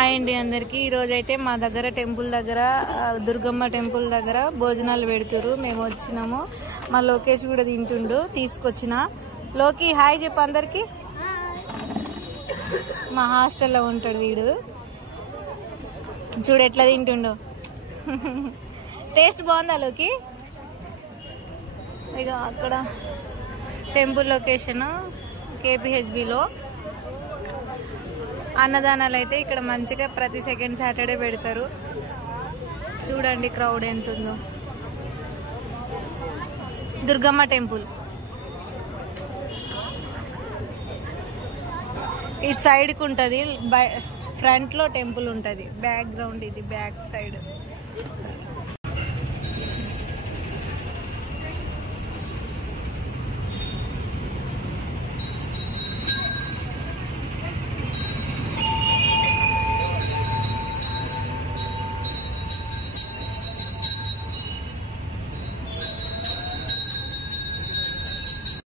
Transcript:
Hi అండి అందరికి. ఈరోజు అయితే మా దగ్గర టెంపుల్ దగ్గర దుర్గమ్మ టెంపుల్ దగ్గర భోజనాలు పెడుతురు. మేము వచ్చినాము. మా లోకేష్ కూడా తింటుండు, తీసుకొచ్చిన. లోకి హాయ్ చెప్పు అందరికి. మా హాస్టల్లో ఉంటాడు వీడు. చూడు ఎట్లా తింటుండో. టేస్ట్ బాగుందా లోకి? ఇక అక్కడ టెంపుల్ లొకేషన్ కేపీహెచ్బిలో. అన్నదానాలు అయితే ఇక్కడ మంచిగా ప్రతి సెకండ్ సాటర్డే పెడతారు. చూడండి క్రౌడ్ ఎంత ఉందో. దుర్గమ్మ టెంపుల్ ఈ సైడ్కి ఉంటుంది, ఫ్రంట్లో టెంపుల్ ఉంటుంది. బ్యాక్గ్రౌండ్ ఇది, బ్యాక్ సైడ్.